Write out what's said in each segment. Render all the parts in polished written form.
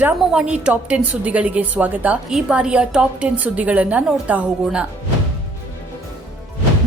ಗ್ರಾಮವಾಣಿ top 10 ಸುದ್ದಿಗಳಿಗೆ ಸ್ವಾಗತ. ಈ ಬಾರಿಯ ಟಾಪ್ 10 ಸುದ್ದಿಗಳನ್ನ ನೋಡ್ತಾ ಹೋಗೋಣ.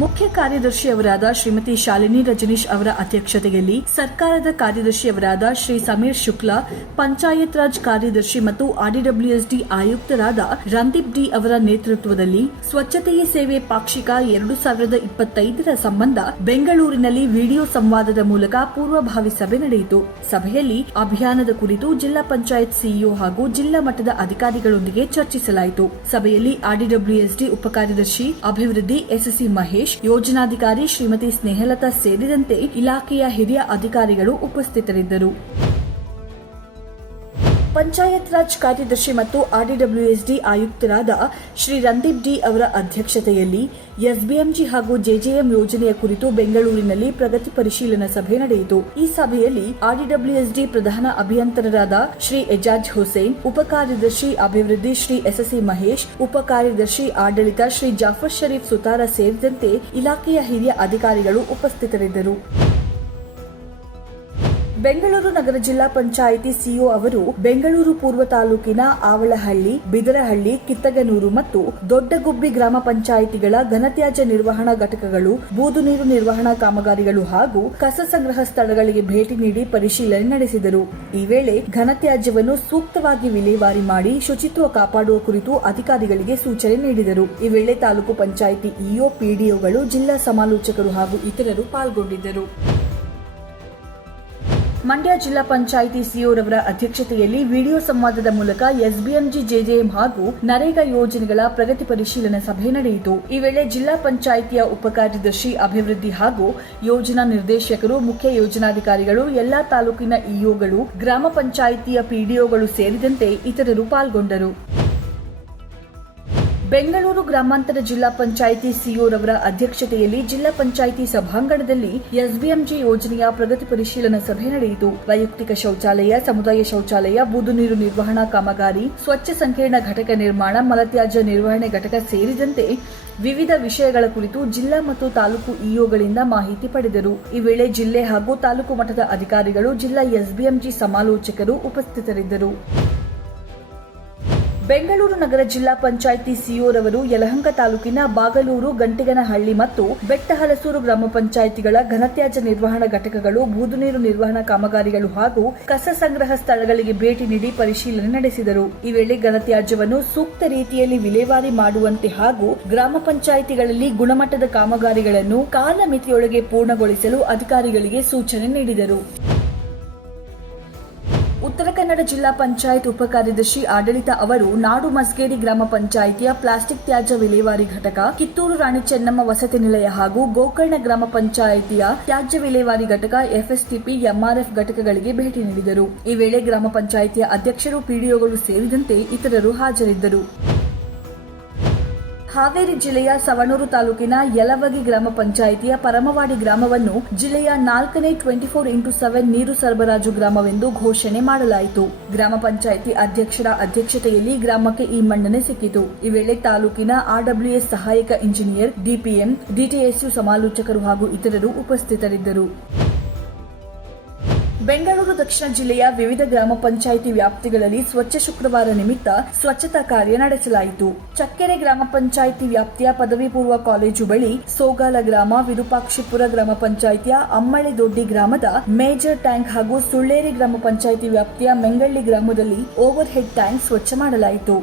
ಮುಖ್ಯ ಕಾರ್ಯದರ್ಶಿಯವರಾದ ಶ್ರೀಮತಿ ಶಾಲಿನಿ ರಜನೀಶ್ ಅವರ ಅಧ್ಯಕ್ಷತೆಯಲ್ಲಿ ಸರ್ಕಾರದ ಕಾರ್ಯದರ್ಶಿಯವರಾದ ಶ್ರೀ ಸಮೀರ್ ಶುಕ್ಲಾ, ಪಂಚಾಯತ್ ರಾಜ್ ಕಾರ್ಯದರ್ಶಿ ಮತ್ತು ಆರ್ಡಿಡಬ್ಲ್ಯೂಎಸ್ಡಿ ಆಯುಕ್ತರಾದ ರಂದೀಪ್ ಡಿ ಅವರ ನೇತೃತ್ವದಲ್ಲಿ ಸ್ವಚ್ಛತೆಯೇ ಸೇವೆ ಪಾಕ್ಷಿಕ 2025ರ ಸಂಬಂಧ ಬೆಂಗಳೂರಿನಲ್ಲಿ ವಿಡಿಯೋ ಸಂವಾದದ ಮೂಲಕ ಪೂರ್ವಭಾವಿ ಸಭೆ ನಡೆಯಿತು. ಸಭೆಯಲ್ಲಿ ಅಭಿಯಾನದ ಕುರಿತು ಜಿಲ್ಲಾ ಪಂಚಾಯತ್ ಸಿಇಒ ಹಾಗೂ ಜಿಲ್ಲಾ ಮಟ್ಟದ ಅಧಿಕಾರಿಗಳೊಂದಿಗೆ ಚರ್ಚಿಸಲಾಯಿತು. ಸಭೆಯಲ್ಲಿ ಆರ್ಡಿಡಬ್ಲ್ಯೂಎಸ್ಡಿ ಉಪಕಾರ್ಯದರ್ಶಿ ಅಭಿವೃದ್ಧಿ ಎಸ್ಎಸ್ಸಿ ಮಹೇಶ್, ಯೋಜನಾಧಿಕಾರಿ ಶ್ರೀಮತಿ ಸ್ನೇಹಲತಾ ಸೇರಿದಂತೆ ಇಲಾಖೆಯ ಹಿರಿಯ ಅಧಿಕಾರಿಗಳು ಉಪಸ್ಥಿತರಿದ್ದರು. ಪಂಚಾಯತ್ ರಾಜ್ ಕಾರ್ಯದರ್ಶಿ ಮತ್ತು ಆರ್ಡಿಡಬ್ಲ್ಯೂಎಸ್ಡಿ ಆಯುಕ್ತರಾದ ಶ್ರೀ ರಂದೀಪ್ ಡಿ ಅವರ ಅಧ್ಯಕ್ಷತೆಯಲ್ಲಿ ಎಸ್ಬಿಎಂಜಿ ಹಾಗೂ ಜೆಜೆಎಂ ಯೋಜನೆಯ ಕುರಿತು ಬೆಂಗಳೂರಿನಲ್ಲಿ ಪ್ರಗತಿ ಪರಿಶೀಲನಾ ಸಭೆ ನಡೆಯಿತು. ಈ ಸಭೆಯಲ್ಲಿ ಆರ್ಡಿಡಬ್ಲ್ಯೂಎಸ್ಡಿ ಪ್ರಧಾನ ಅಭಿಯಂತರರಾದ ಶ್ರೀ ಎಜಾಜ್ ಹುಸೇನ್, ಉಪಕಾರ್ಯದರ್ಶಿ ಅಭಿವೃದ್ಧಿ ಶ್ರೀ ಎಸ್ಎಸ್ಸಿ ಮಹೇಶ್, ಉಪಕಾರ್ಯದರ್ಶಿ ಆಡಳಿತ ಶ್ರೀ ಜಾಫರ್ ಶರೀಫ್ ಸುತಾರ ಸೇರಿದಂತೆ ಇಲಾಖೆಯ ಹಿರಿಯ ಅಧಿಕಾರಿಗಳು ಉಪಸ್ಥಿತರಿದ್ದರು. ಬೆಂಗಳೂರು ನಗರ ಜಿಲ್ಲಾ ಪಂಚಾಯಿತಿ ಸಿಇಒ ಅವರು ಬೆಂಗಳೂರು ಪೂರ್ವ ತಾಲೂಕಿನ ಆವಳಹಳ್ಳಿ, ಬಿದರಹಳ್ಳಿ, ಕಿತ್ತಗನೂರು ಮತ್ತು ದೊಡ್ಡಗುಬ್ಬಿ ಗ್ರಾಮ ಪಂಚಾಯಿತಿಗಳ ಘನತ್ಯಾಜ್ಯ ನಿರ್ವಹಣಾ ಘಟಕಗಳು, ಬೂದು ನೀರು ನಿರ್ವಹಣಾ ಕಾಮಗಾರಿಗಳು ಹಾಗೂ ಕಸ ಸಂಗ್ರಹ ಸ್ಥಳಗಳಿಗೆ ಭೇಟಿ ನೀಡಿ ಪರಿಶೀಲನೆ ನಡೆಸಿದರು. ಈ ವೇಳೆ ಘನತ್ಯಾಜ್ಯವನ್ನು ಸೂಕ್ತವಾಗಿ ವಿಲೇವಾರಿ ಮಾಡಿ ಶುಚಿತ್ವ ಕಾಪಾಡುವ ಕುರಿತು ಅಧಿಕಾರಿಗಳಿಗೆ ಸೂಚನೆ ನೀಡಿದರು. ಈ ವೇಳೆ ತಾಲೂಕು ಪಂಚಾಯಿತಿ ಇಒ, ಪಿಡಿಒಗಳು, ಜಿಲ್ಲಾ ಸಮಾಲೋಚಕರು ಹಾಗೂ ಇತರರು ಪಾಲ್ಗೊಂಡಿದ್ದರು. ಮಂಡ್ಯ ಜಿಲ್ಲಾ ಪಂಚಾಯಿತಿ ಸಿಇಒರವರ ಅಧ್ಯಕ್ಷತೆಯಲ್ಲಿ ವಿಡಿಯೋ ಸಂವಾದದ ಮೂಲಕ ಎಸ್ಬಿಎಂಜಿ, ಜೆಜೆಎಂ ಹಾಗೂ ನರೇಗಾ ಯೋಜನೆಗಳ ಪ್ರಗತಿ ಪರಿಶೀಲನಾ ಸಭೆ ನಡೆಯಿತು. ಈ ವೇಳೆ ಜಿಲ್ಲಾ ಪಂಚಾಯಿತಿಯ ಉಪಕಾರ್ಯದರ್ಶಿ ಅಭಿವೃದ್ಧಿ ಹಾಗೂ ಯೋಜನಾ ನಿರ್ದೇಶಕರು, ಮುಖ್ಯ ಯೋಜನಾಧಿಕಾರಿಗಳು, ಎಲ್ಲಾ ತಾಲೂಕಿನ ಇಒಗಳು, ಗ್ರಾಮ ಪಂಚಾಯಿತಿಯ ಪಿಡಿಒಗಳು ಸೇರಿದಂತೆ ಇತರರು ಪಾಲ್ಗೊಂಡರು. ಬೆಂಗಳೂರು ಗ್ರಾಮಾಂತರ ಜಿಲ್ಲಾ ಪಂಚಾಯಿತಿ ಸಿಇಒರವರ ಅಧ್ಯಕ್ಷತೆಯಲ್ಲಿ ಜಿಲ್ಲಾ ಪಂಚಾಯಿತಿ ಸಭಾಂಗಣದಲ್ಲಿ ಎಸ್ಬಿಎಂಜಿ ಯೋಜನೆಯ ಪ್ರಗತಿ ಪರಿಶೀಲನಾ ಸಭೆ ನಡೆಯಿತು. ವೈಯಕ್ತಿಕ ಶೌಚಾಲಯ, ಸಮುದಾಯ ಶೌಚಾಲಯ, ಬೂದು ನೀರು ನಿರ್ವಹಣಾ ಕಾಮಗಾರಿ, ಸ್ವಚ್ಛ ಸಂಕೀರ್ಣ ಘಟಕ ನಿರ್ಮಾಣ, ಮಲತ್ಯಾಜ್ಯ ನಿರ್ವಹಣೆ ಘಟಕ ಸೇರಿದಂತೆ ವಿವಿಧ ವಿಷಯಗಳ ಕುರಿತು ಜಿಲ್ಲಾ ಮತ್ತು ತಾಲೂಕು ಇಒಗಳಿಂದ ಮಾಹಿತಿ ಪಡೆದರು. ಈ ವೇಳೆ ಜಿಲ್ಲೆ ಹಾಗೂ ತಾಲೂಕು ಮಟ್ಟದ ಅಧಿಕಾರಿಗಳು, ಜಿಲ್ಲಾ ಎಸ್ಬಿಎಂಜಿ ಸಮಾಲೋಚಕರು ಉಪಸ್ಥಿತರಿದ್ದರು. ಬೆಂಗಳೂರು ನಗರ ಜಿಲ್ಲಾ ಪಂಚಾಯಿತಿ ಸಿಇಒರವರು ಯಲಹಂಕ ತಾಲೂಕಿನ ಬಾಗಲೂರು, ಗಂಟಿಗನಹಳ್ಳಿ ಮತ್ತು ಬೆಟ್ಟಹಲಸೂರು ಗ್ರಾಮ ಪಂಚಾಯಿತಿಗಳ ಘನತ್ಯಾಜ್ಯ ನಿರ್ವಹಣಾ ಘಟಕಗಳು, ಬೂದು ನೀರು ನಿರ್ವಹಣಾ ಕಾಮಗಾರಿಗಳು ಹಾಗೂ ಕಸ ಸಂಗ್ರಹ ಸ್ಥಳಗಳಿಗೆ ಭೇಟಿ ನೀಡಿ ಪರಿಶೀಲನೆ ನಡೆಸಿದರು. ಈ ವೇಳೆ ಘನತ್ಯಾಜ್ಯವನ್ನು ಸೂಕ್ತ ರೀತಿಯಲ್ಲಿ ವಿಲೇವಾರಿ ಮಾಡುವಂತೆ ಹಾಗೂ ಗ್ರಾಮ ಪಂಚಾಯಿತಿಗಳಲ್ಲಿ ಗುಣಮಟ್ಟದ ಕಾಮಗಾರಿಗಳನ್ನು ಕಾಲಮಿತಿಯೊಳಗೆ ಪೂರ್ಣಗೊಳಿಸಲು ಅಧಿಕಾರಿಗಳಿಗೆ ಸೂಚನೆ ನೀಡಿದರು. ಉತ್ತರ ಕನ್ನಡ ಜಿಲ್ಲಾ ಪಂಚಾಯತ್ ಉಪಕಾರ್ಯದರ್ಶಿ ಆಡಳಿತ ಅವರು ನಾಡು ಮಸ್ಗೇಡಿ ಗ್ರಾಮ ಪಂಚಾಯಿತಿಯ ಪ್ಲಾಸ್ಟಿಕ್ ತ್ಯಾಜ್ಯ ವಿಲೇವಾರಿ ಘಟಕ, ಕಿತ್ತೂರು ರಾಣಿ ಚೆನ್ನಮ್ಮ ವಸತಿ ನಿಲಯ ಹಾಗೂ ಗೋಕರ್ಣ ಗ್ರಾಮ ಪಂಚಾಯಿತಿಯ ತ್ಯಾಜ್ಯ ವಿಲೇವಾರಿ ಘಟಕ, ಎಫ್ಎಸ್ಟಿಪಿ, ಎಂಆರ್ಎಫ್ ಘಟಕಗಳಿಗೆ ಭೇಟಿ ನೀಡಿದರು. ಈ ವೇಳೆ ಗ್ರಾಮ ಪಂಚಾಯಿತಿಯ ಅಧ್ಯಕ್ಷರು, ಪಿಡಿಒಗಳು ಸೇರಿದಂತೆ ಇತರರು ಹಾಜರಿದ್ದರು. ಹಾವೇರಿ ಜಿಲ್ಲೆಯ ಸವಣೂರು ತಾಲೂಕಿನ ಯಲವಗಿ ಗ್ರಾಮ ಪಂಚಾಯಿತಿಯ ಪರಮವಾಡಿ ಗ್ರಾಮವನ್ನು ಜಿಲ್ಲೆಯ 4ನೇ 24x7 ನೀರು ಸರಬರಾಜು ಗ್ರಾಮವೆಂದು ಘೋಷಣೆ ಮಾಡಲಾಯಿತು. ಗ್ರಾಮ ಪಂಚಾಯಿತಿ ಅಧ್ಯಕ್ಷರ ಅಧ್ಯಕ್ಷತೆಯಲ್ಲಿ ಗ್ರಾಮಕ್ಕೆ ಈ ಮನ್ನಣೆ ಸಿಕ್ಕಿತು. ಈ ವೇಳೆ ತಾಲೂಕಿನ ಆರ್ಡಬ್ಲ್ಯೂಎಸ್ ಸಹಾಯಕ ಇಂಜಿನಿಯರ್, ಡಿಪಿಎಂ, ಡಿಟಿಎಸ್ಯು ಸಮಾಲೋಚಕರು ಹಾಗೂ ಇತರರು ಉಪಸ್ಥಿತರಿದ್ದರು. ಬೆಂಗಳೂರು ದಕ್ಷಿಣ ಜಿಲ್ಲೆಯ ವಿವಿಧ ಗ್ರಾಮ ಪಂಚಾಯಿತಿ ವ್ಯಾಪ್ತಿಗಳಲ್ಲಿ ಸ್ವಚ್ಛ ಶುಕ್ರವಾರ ನಿಮಿತ್ತ ಸ್ವಚ್ಛತಾ ಕಾರ್ಯ ನಡೆಸಲಾಯಿತು. ಚಕ್ಕೆರೆ ಗ್ರಾಮ ಪಂಚಾಯಿತಿ ವ್ಯಾಪ್ತಿಯ ಪದವಿ ಪೂರ್ವ ಕಾಲೇಜು ಬಳಿ ಸೋಗಾಲ ಗ್ರಾಮ, ವಿರೂಪಾಕ್ಷಿಪುರ ಗ್ರಾಮ ಪಂಚಾಯಿತಿಯ ಅಮ್ಮಳಿ ದೊಡ್ಡಿ ಗ್ರಾಮದ ಮೇಜರ್ ಟ್ಯಾಂಕ್ ಹಾಗೂ ಸುಳ್ಳೇರಿ ಗ್ರಾಮ ಪಂಚಾಯಿತಿ ವ್ಯಾಪ್ತಿಯ ಮೆಂಗಳ್ಳಿ ಗ್ರಾಮದಲ್ಲಿ ಓವರ್ ಹೆಡ್ ಟ್ಯಾಂಕ್ ಸ್ವಚ್ಛ ಮಾಡಲಾಯಿತು.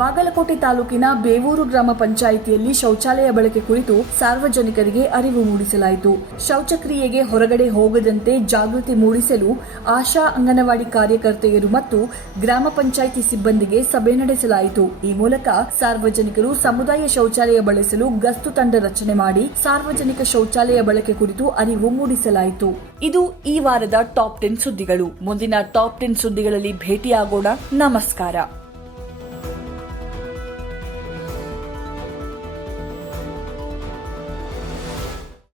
ಬಾಗಲಕೋಟೆ ತಾಲೂಕಿನ ಬೇವೂರು ಗ್ರಾಮ ಪಂಚಾಯಿತಿಯಲ್ಲಿ ಶೌಚಾಲಯ ಬಳಕೆ ಕುರಿತು ಸಾರ್ವಜನಿಕರಿಗೆ ಅರಿವು ಮೂಡಿಸಲಾಯಿತು. ಶೌಚಕ್ರಿಯೆಗೆ ಹೊರಗಡೆ ಹೋಗದಂತೆ ಜಾಗೃತಿ ಮೂಡಿಸಲು ಆಶಾ, ಅಂಗನವಾಡಿ ಕಾರ್ಯಕರ್ತೆಯರು ಮತ್ತು ಗ್ರಾಮ ಪಂಚಾಯಿತಿ ಸಿಬ್ಬಂದಿಗೆ ಸಭೆ ನಡೆಸಲಾಯಿತು. ಈ ಮೂಲಕ ಸಾರ್ವಜನಿಕರು ಸಮುದಾಯ ಶೌಚಾಲಯ ಬಳಸಲು ಗಸ್ತು ತಂಡ ರಚನೆ ಮಾಡಿ ಸಾರ್ವಜನಿಕ ಶೌಚಾಲಯ ಬಳಕೆ ಕುರಿತು ಅರಿವು ಮೂಡಿಸಲಾಯಿತು. ಇದು ಈ ವಾರದ ಟಾಪ್ 10 ಸುದ್ದಿಗಳು. ಮುಂದಿನ ಟಾಪ್ 10 ಸುದ್ದಿಗಳಲ್ಲಿ ಭೇಟಿಯಾಗೋಣ. ನಮಸ್ಕಾರ.